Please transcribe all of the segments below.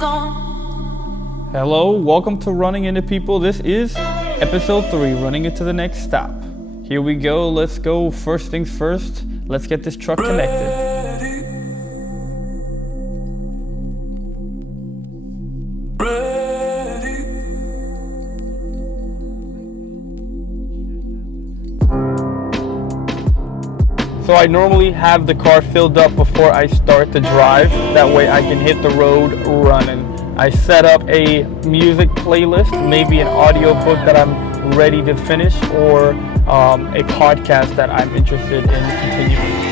Hello, welcome to Running Into People. This is episode 3, running into the next stop. Here we go, let's go. First things first, let's get this truck connected. So I normally have the car filled up before I start the drive. That way I can hit the road running. I set up a music playlist, maybe an audio book that I'm ready to finish, or a podcast that I'm interested in continuing.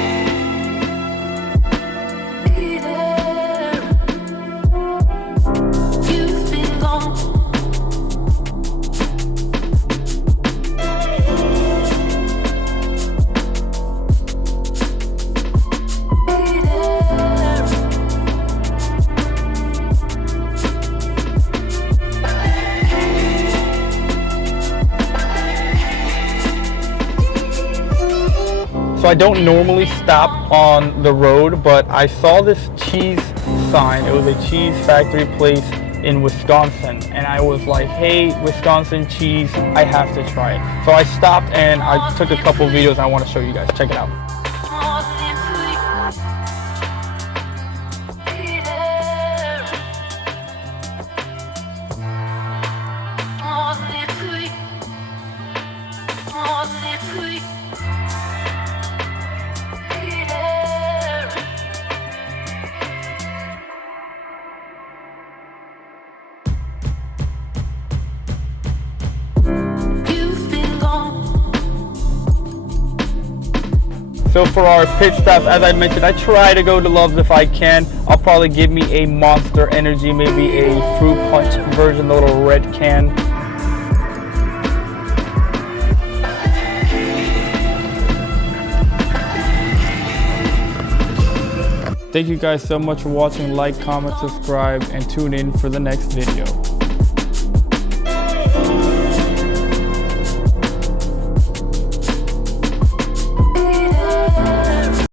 So I don't normally stop on the road, but I saw this cheese sign. It was a cheese factory place in Wisconsin, and I was like, hey, Wisconsin cheese, I have to try it. So I stopped and I took a couple videos I want to show you guys. Check it out. So for our pit stops, as I mentioned, I try to go to Love's if I can. I'll probably give me a Monster Energy, maybe a fruit punch version, the little red can. Thank you guys so much for watching. Like, comment, subscribe, and tune in for the next video.